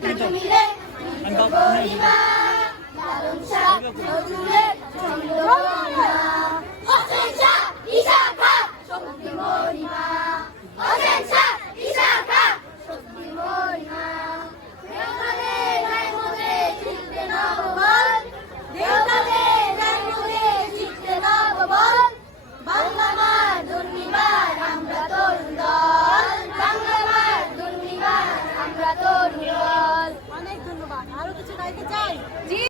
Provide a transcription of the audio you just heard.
미래 안 가. যেতে চাই।